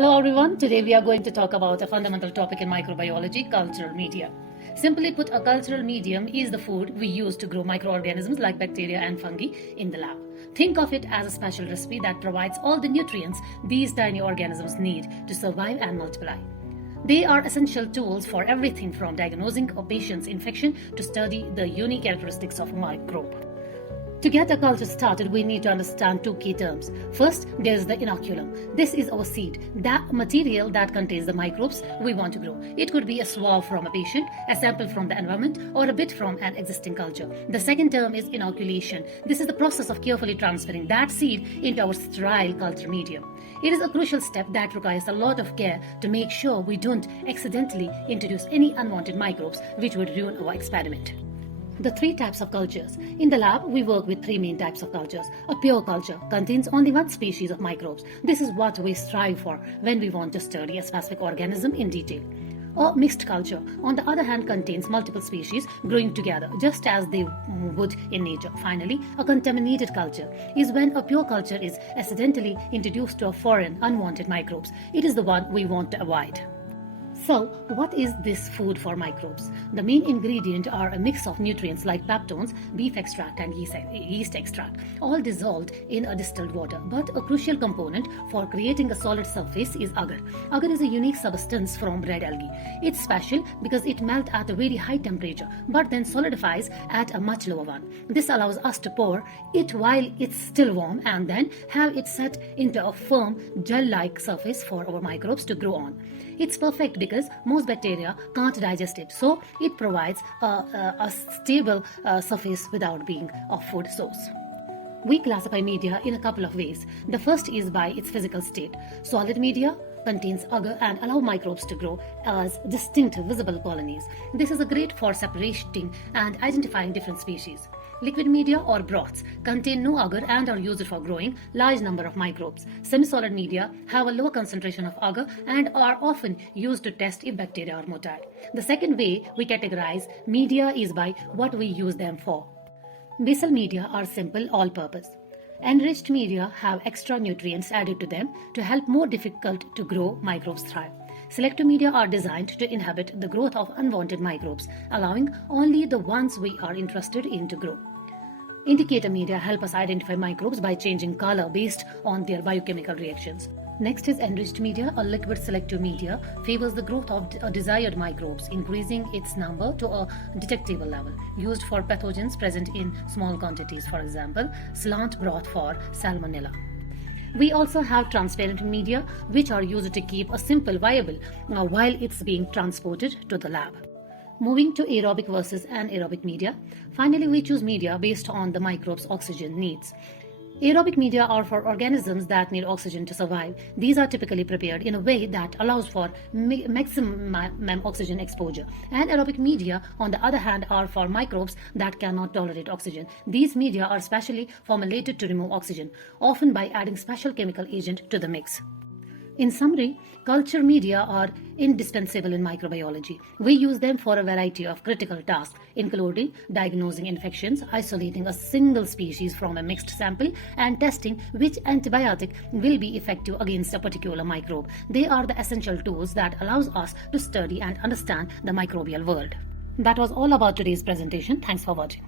Hello everyone, today we are going to talk about a fundamental topic in microbiology, cultural media. Simply put, a cultural medium is the food we use to grow microorganisms like bacteria and fungi in the lab. Think of it as a special recipe that provides all the nutrients these tiny organisms need to survive and multiply. They are essential tools for everything from diagnosing a patient's infection to study the unique characteristics of a microbe. To get a culture started, we need to understand two key terms. First, there is the inoculum. This is our seed, that material that contains the microbes we want to grow. It could be a swab from a patient, a sample from the environment, or a bit from an existing culture. The second term is inoculation. This is the process of carefully transferring that seed into our sterile culture medium. It is a crucial step that requires a lot of care to make sure we don't accidentally introduce any unwanted microbes which would ruin our experiment. The three types of cultures. In the lab, we work with three main types of cultures. A pure culture contains only one species of microbes. This is what we strive for when we want to study a specific organism in detail. A mixed culture, on the other hand, contains multiple species growing together, just as they would in nature. Finally, a contaminated culture is when a pure culture is accidentally introduced to a foreign, unwanted microbes. It is the one we want to avoid. So, what is this food for microbes? The main ingredient are a mix of nutrients like peptones, beef extract and yeast extract, all dissolved in a distilled water. But a crucial component for creating a solid surface is agar. Agar is a unique substance from red algae. It's special because it melts at a very high temperature, but then solidifies at a much lower one. This allows us to pour it while it's still warm and then have it set into a firm, gel-like surface for our microbes to grow on. It's perfect because most bacteria can't digest it, so it provides a stable surface without being a food source. We classify media in a couple of ways. The first is by its physical state. Solid media contains agar and allow microbes to grow as distinct visible colonies. This is great for separating and identifying different species. Liquid media or broths contain no agar and are used for growing large number of microbes. Semi-solid media have a lower concentration of agar and are often used to test if bacteria are motile. The second way we categorize media is by what we use them for. Basal media are simple, all-purpose. Enriched media have extra nutrients added to them to help more difficult to grow microbes thrive. Selective media are designed to inhibit the growth of unwanted microbes, allowing only the ones we are interested in to grow. Indicator media help us identify microbes by changing color based on their biochemical reactions. Next is enriched media. A liquid selective media favors the growth of desired microbes, increasing its number to a detectable level, used for pathogens present in small quantities, for example, slant broth for salmonella. We also have transparent media, which are used to keep a sample viable while it's being transported to the lab. Moving to aerobic versus anaerobic media. Finally, we choose media based on the microbe's oxygen needs. Aerobic media are for organisms that need oxygen to survive. These are typically prepared in a way that allows for maximum oxygen exposure. Anaerobic media, on the other hand, are for microbes that cannot tolerate oxygen. These media are specially formulated to remove oxygen, often by adding special chemical agent to the mix. In summary, culture media are indispensable in microbiology. We use them for a variety of critical tasks, including diagnosing infections, isolating a single species from a mixed sample, and testing which antibiotic will be effective against a particular microbe. They are the essential tools that allows us to study and understand the microbial world. That was all about today's presentation. Thanks for watching.